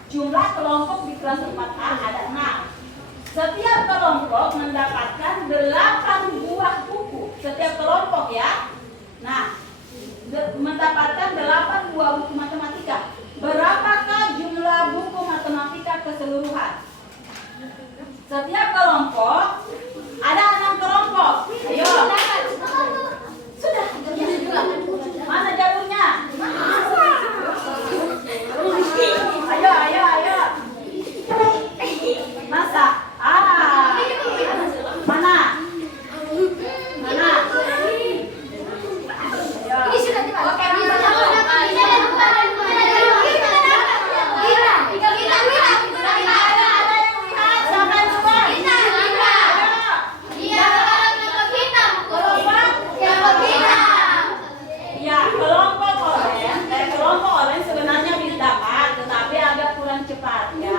Jumlah kelompok di kelas 4A ada 6. Setiap kelompok mendapatkan 8 buah buku. Setiap kelompok ya. Nah, mendapatkan 8 buah buku matematika. Berapakah jumlah buku matematika keseluruhan? Setiap kelompok ada 6 kelompok. Ayo. Sudah. Mana jalurnya? Ayo. Masa? Mana? Oke, kelompok orange sebenarnya bisa dapat, tetapi agak kurang cepat ya.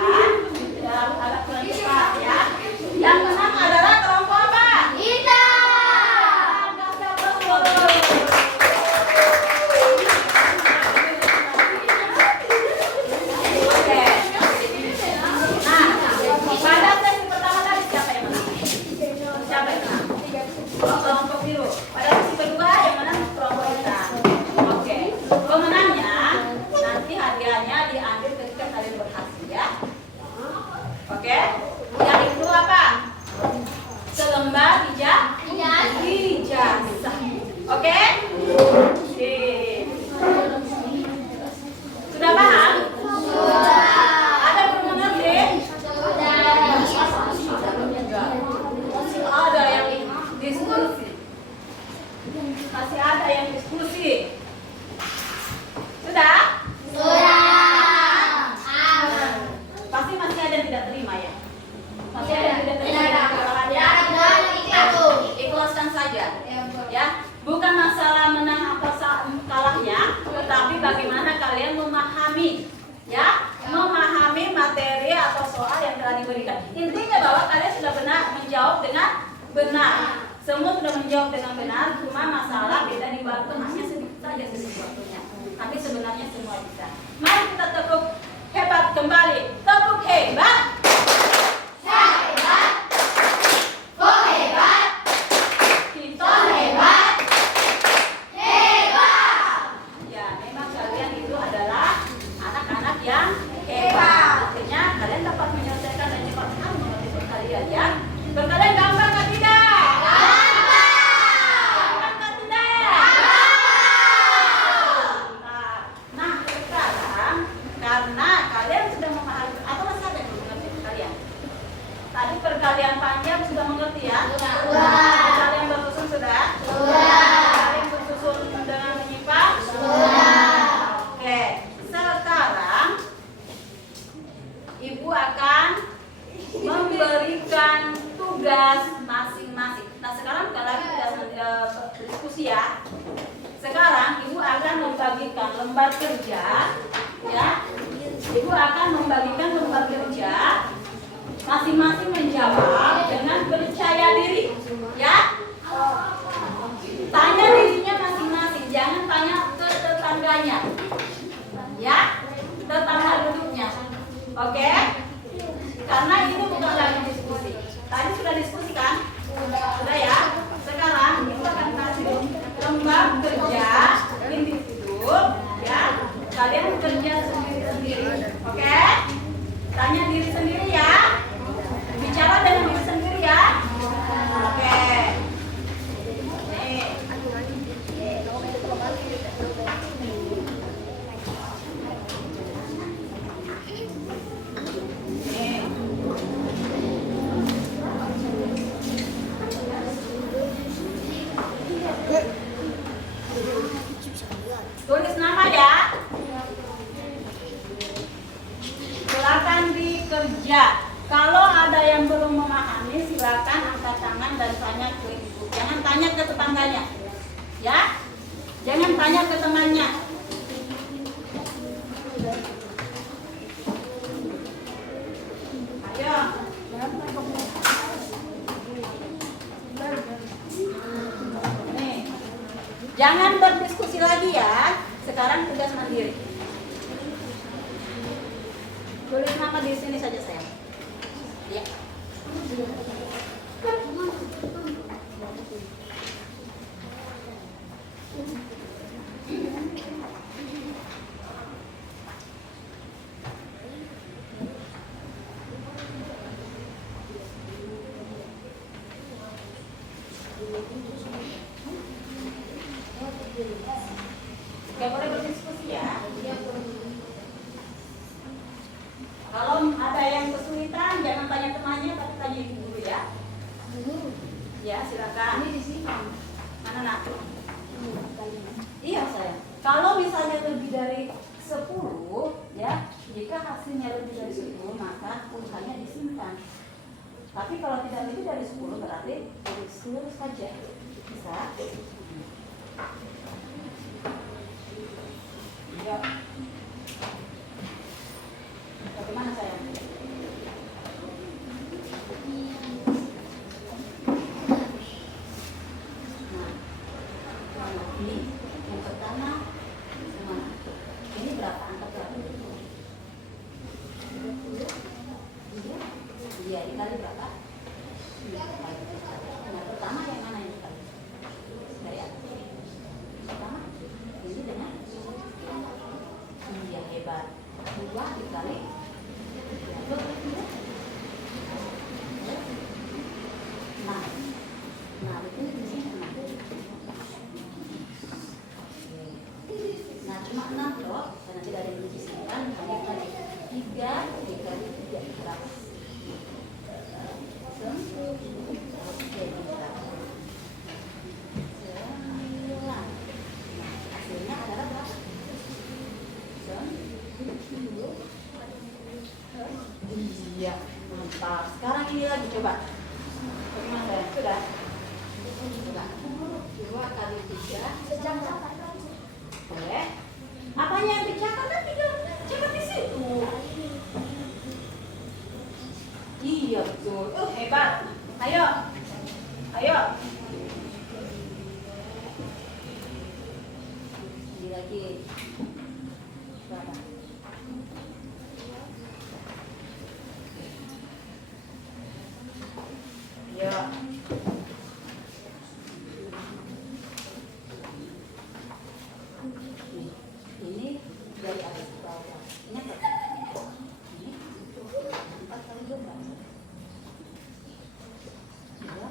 Agak kurang cepat ya. Yang menang adalah kelompok apa? Oke. Nah, pada sesi pertama tadi siapa yang menang? Siapa yang menang? Oh, kelompok biru. Pada sesi kedua yang menang kelompok hitam. Oke. Pemenangnya nanti hadiahnya diambil ketika kalian berhasil ya. Oke. Yang itu apa? Selembar ijazah. Oke? Sip. Sudah paham? Ada yang belum mengerti? Masih ada yang diskusi. Sudah? Pasti masih ada yang tidak terima ya? Masih ada yang tidak terima. Ikhlaskan saja. Ya, bukan masalah menang atau kalahnya, tetapi bagaimana kalian memahami, ya, memahami materi atau soal yang telah diberikan. Intinya bahwa kalian sudah benar menjawab dengan benar. Semua sudah menjawab dengan benar, cuma masalah beda di waktu, hanya sedikit saja sedikit waktunya. Tapi sebenarnya semua bisa. Mari kita tepuk hebat kembali. Tepuk hebat. Hebat. Kok hebat? Kita hebat. Hebat. Ya, memang kalian itu adalah anak-anak yang hebat. Artinya kalian dapat menyelesaikan dan cepat sekali mengerti kalian ya. Kalian gampang nggak tidak? Perkalian panjang sudah mengerti ya? Perkalian bersusun sudah? Perkalian bersusun dengan menyimpang? Oke. Sekarang Ibu akan memberikan tugas masing-masing. Nah, sekarang bukan lagi tugas diskusi ya. Sekarang Ibu akan membagikan lembar kerja ya Ibu akan membagikan tempat kerja, masing-masing menjawab dengan percaya diri, ya. Tanya dirinya masing-masing, jangan tanya ke tetangganya, ya, tetangga duduknya, oke? Karena ini bukan lagi diskusi. Tadi sudah diskusi kan? Sudah ya. Sekarang ibu akan kasih lembar kerja individu, ya. Kalian kerja sendiri-sendiri, oke? Tanya diri sendiri ya. Bicara dengan diri sendiri ya. Oke. Nih. Nih. Tulis nama ya. Silakan dikerja. Kalau ada yang belum memahami, silakan angkat tangan dan tanya ke ibu. Jangan tanya ke tetangganya, ya. Jangan tanya ke temannya. Ayo. Nih. Jangan berdiskusi lagi ya. Sekarang tugas mandiri. Tulis nama di sini saja sayang. Ya. Gak boleh berdiskusi ya. Kalau ada yang kesulitan, jangan tanya temannya, tapi tanya ibu dulu ya. Ya, silakan. Ini di sini. Mana nak? Iya sayang. Kalau misalnya lebih dari 10, ya, jika hasilnya lebih dari 10, maka pulsanya disimpan. Tapi kalau tidak lebih dari 10, berarti tulis saja. Bisa? Iya. Bagaimana sayang? Nah, ini yang pertama mana? Ini berapa? Angka berapa? 30. Iya, dikali berapa? Yang pertama yang mana yang dikali? Dari atas. Pertama, ini dengan iya, hebat. 2 dikali nah itu di sini nah cuma 6 loh, karena tidak ada yang disimpan. Hanya tadi 3 dikali 3 berapa? 9. Hasilnya adalah berapa? Iya, mantap. Sekarang ini lagi coba. Bagaimana saya? Sudah? Coba. 2 kali 3 sejam berapa? Boleh. Apanya yang dicatat kan tinggal catat di situ. Iya betul. Hebat. Ayo. Ayo. Ini lagi. Berapa? Ya. Ini dari atas ke bawah. Ingat ya? Ini 4 kali 2 berapa? 2.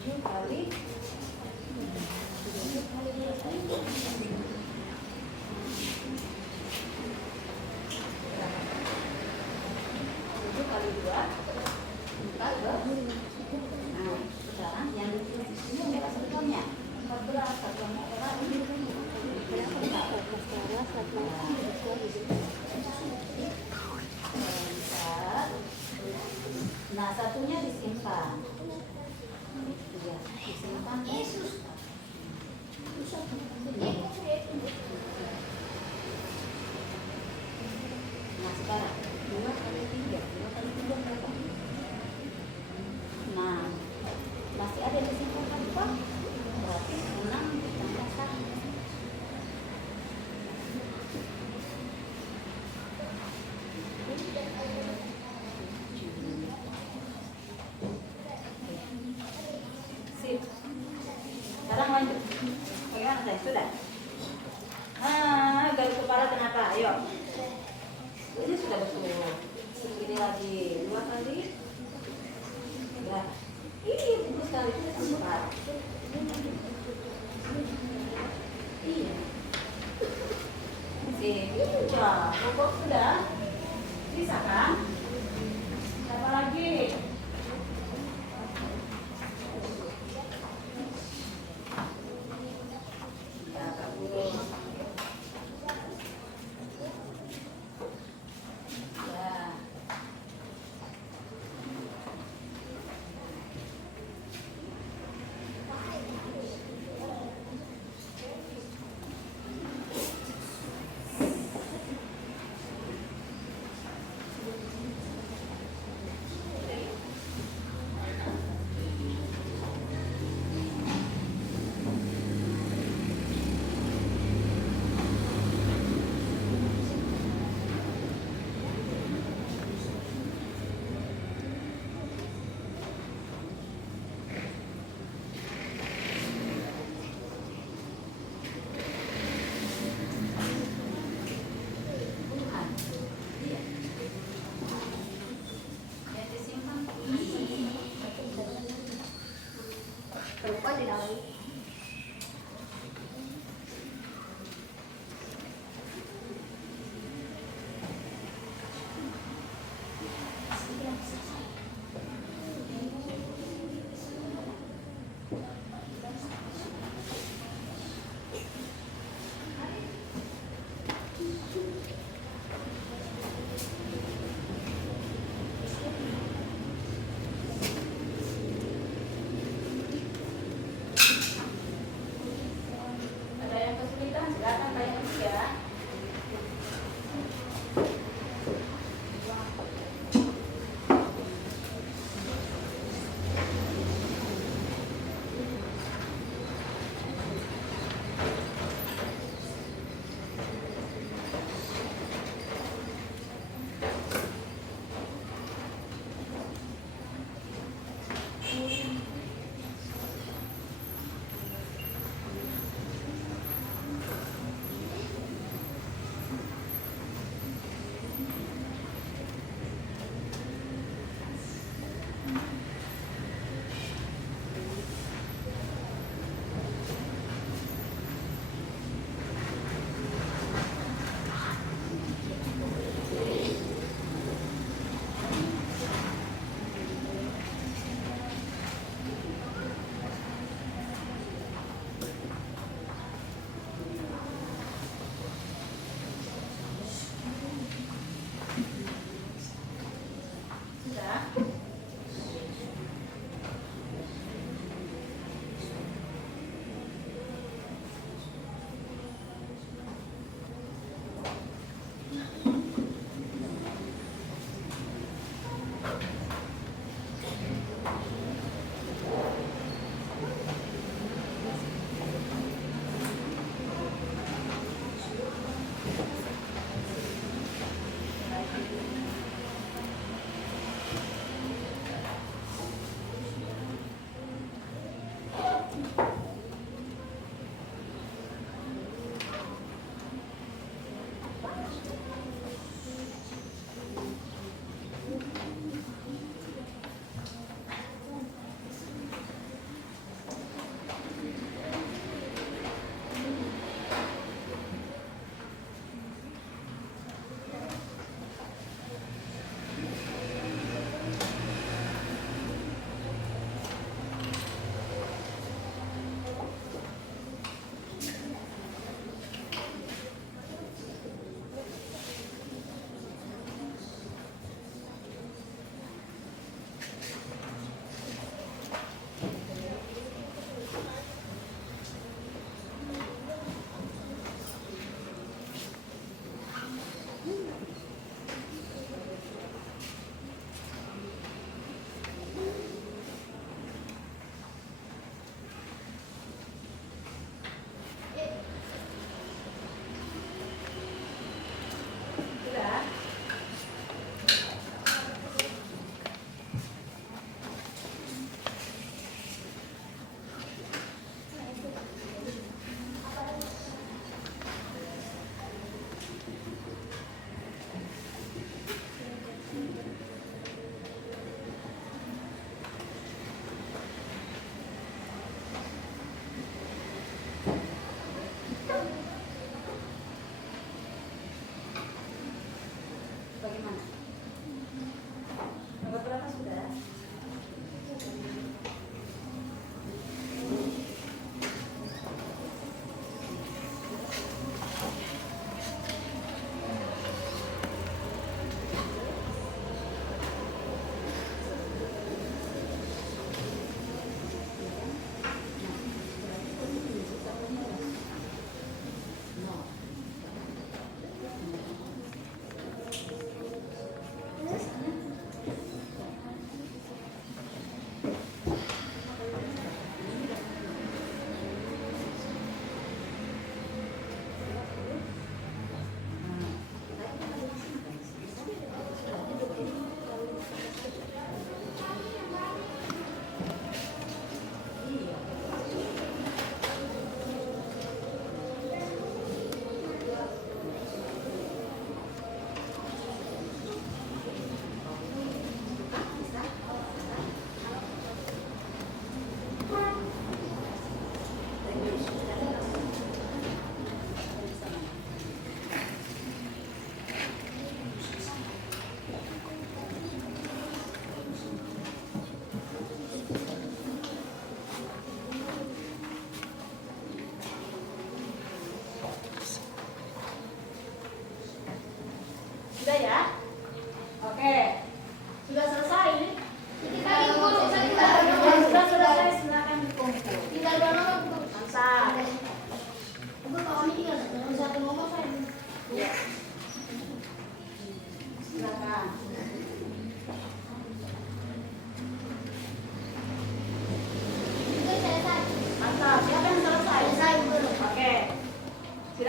7 kali 2 4 Nah, sekarang yang di sini adalah sebetulnya 14 satuannya adalah nah, satunya disimpan. Iya, disimpan. Nah, sekarang 2 kali 3 berapa? Nah, masih ada disimpan kan Pak? Berarti 6 ditambah 1. Sip. Sekarang lanjut. Bagaimana saya? Sudah? Garis kepala kenapa? Ayo. Ini sudah betul. Ini lagi 2 kali. Ya. Iya, betul sekali. Itu 4. Iya. Sip. Coba. Pokok sudah. Bisa kan? Siapa lagi? Ya, Kak Guru. Ya. Lupa di dalam.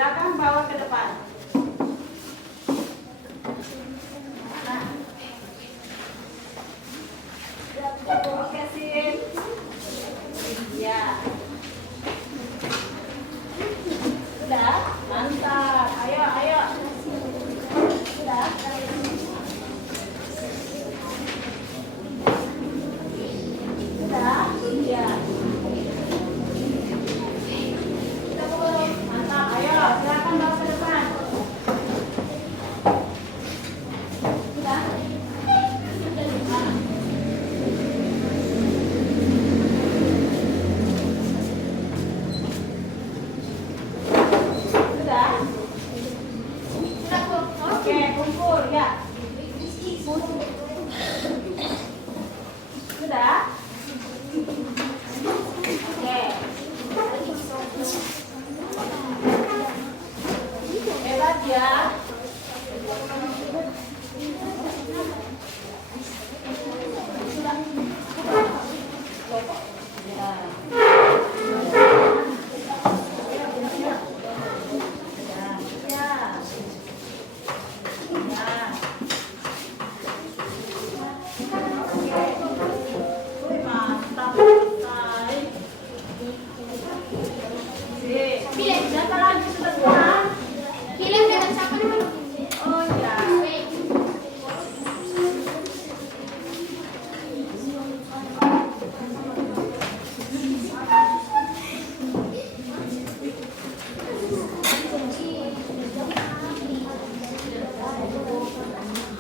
silakan bawa ke depan. Nah. Oke, sip. Ya. Sudah? Mantap. Ayo, ayo. Sudah? Sudah? Iya. Mantap. Ayo, silakan bawa ke depan. Sudah? Sudah? Oke, kumpul ya. Sudah? Oke. Hebat ya.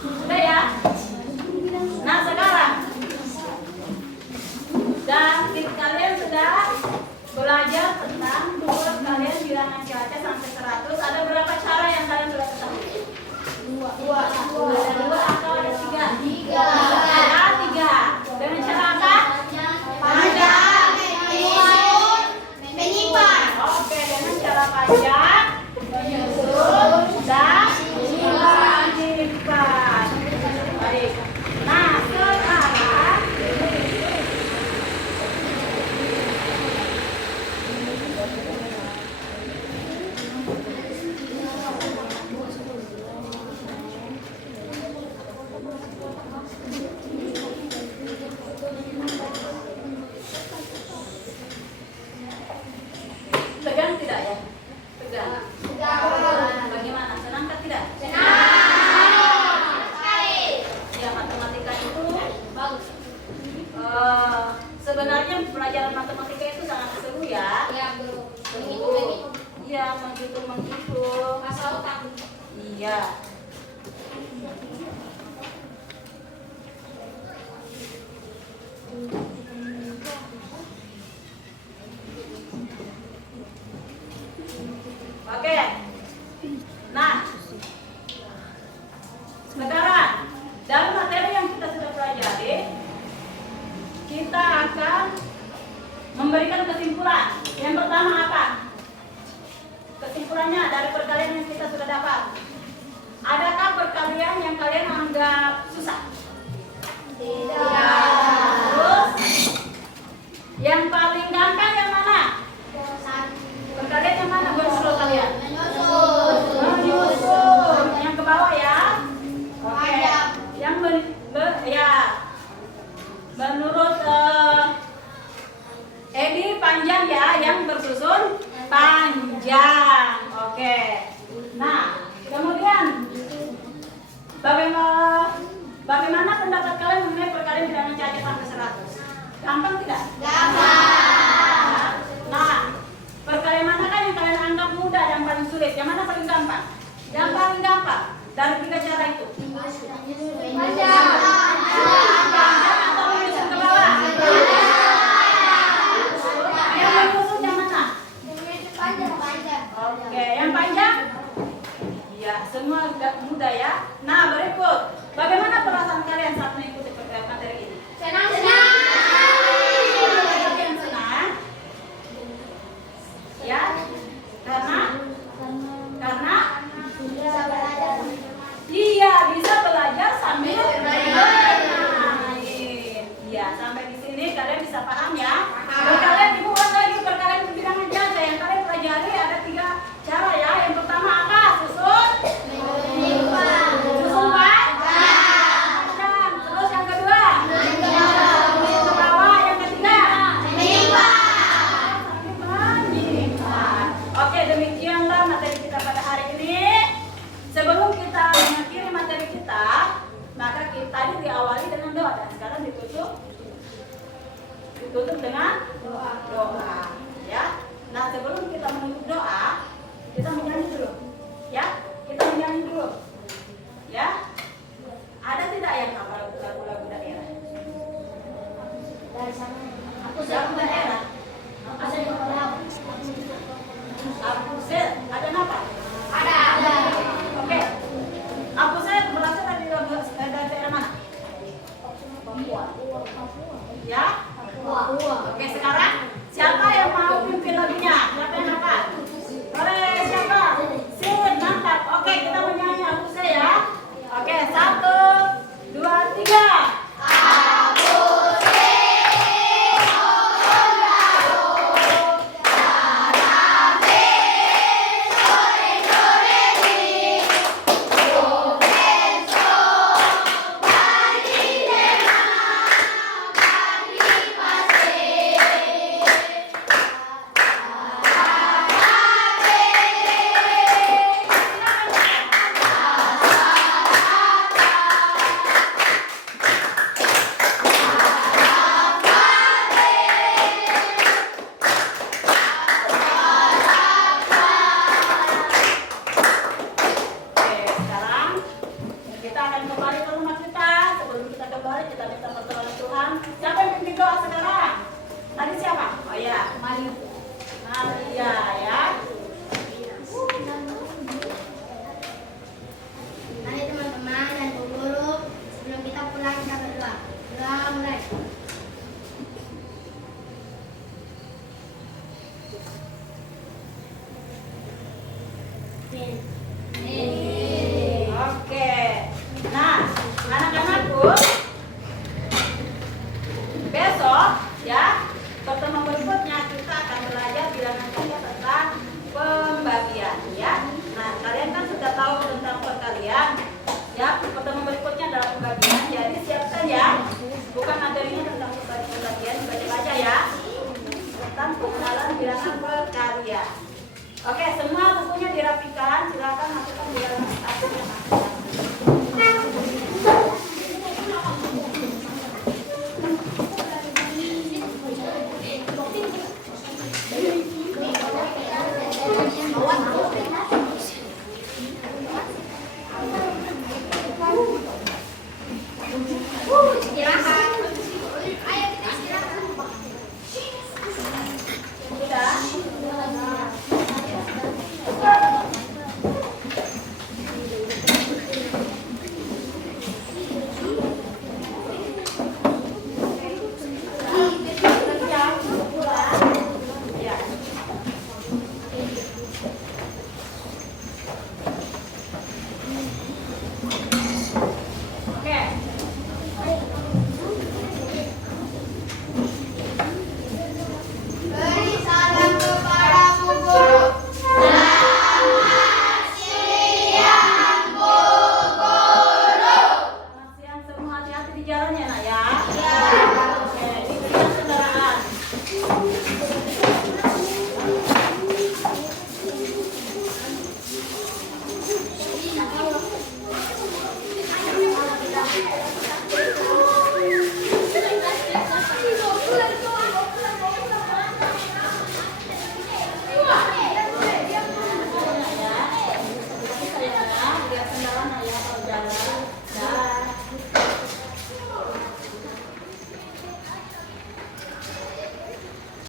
Sudah ya? Nah sekarang dan kalian sudah belajar tentang menurut kalian bilangan cuaca sampai 100. Ada berapa cara yang kalian sudah ketahui? Dua. Ada 2 atau ada 3? 3. Ada 3. Dengan cara apa? Panjang, menyimpan. Oke, dengan cara panjang, menyusun, dan menyimpan. Baik. Nah, sekarang tegang tidak ya? Tegang. Bagaimana? Senangkah tidak? Ya, matematika itu bagus. Sebenarnya pelajaran matematika itu sangat seru ya. Iya, menghitung. Iya. Oke. Nah, sekarang dari materi yang kita sudah pelajari, kita akan memberikan kesimpulan. Yang pertama apa? Kesimpulannya dari perkalian yang kita sudah dapat. Adakah perkalian yang kalian anggap susah? Tidak. Terus, yang paling gampang yang mana? Perkalian yang mana menurut kalian? Menyusun. Yang ke bawah ya. Oke. Yang menurut Edi panjang ya, yang bersusun panjang. Oke. Nah, kemudian bagaimana pendapat kalian mengenai perkalian bilangan cuaca sampai 100? Gampang tidak? Gampang. Nah, perkalian manakah yang kalian anggap mudah dan paling sulit? Yang mana paling gampang? Yang paling gampang dari 3 cara itu? Panjang atau menyusun ke bawah? Yang menyusun yang mana? Oke, yang panjang? Iya, semua mudah ya. Nah, berikut. Bagaimana perasaan kalian saat mengikuti materi ini? Senang. dengan doa. Ya. Nah, sebelum kita menutup doa, kita menyanyi dulu. Ya, kita menyanyi dulu. Ya. Ada tidak yang hafal lagu-lagu daerah? Dari sana. Lagu daerah. Abusel, ada apa? Ada. Oke. Abusel berasal dari daerah mana? Papua. Ya. Oke, sekarang siapa yang mau pimpin lagunya? Siapa yang hafal? Boleh, siapa? Sip, mantap. Oke, kita menyanyi Abusel ya. Oke, 1, 2, 3. Oke, sekarang kita akan kembali ke rumah kita. Sebelum kita kembali, kita minta pertolongan Tuhan. Siapa yang pimpin doa sekarang? Tadi siapa? Oh ya, Maria ya. Mari teman-teman dan Bu Guru, sebelum kita pulang kita berdoa. Doa mulai. Oke. Nah, anak-anakku, besok ya, pertemuan berikutnya kita akan belajar bilangan kaya tentang pembagian ya. Nah, kalian kan sudah tahu tentang perkalian ya. Pertemuan berikutnya adalah pembagian. Jadi siapkan ya. Bukan materinya tentang pembagian, baca-baca ya. Tentang pengenalan bilangan perkalian. Oke, semua bukunya dirapikan. Silakan masukkan di dalam tasnya masing-masing. Beri salam kepada Bu Guru. Selamat siang semua, hati-hati di jalannya nak ya. Oke, diberikan kendaraan.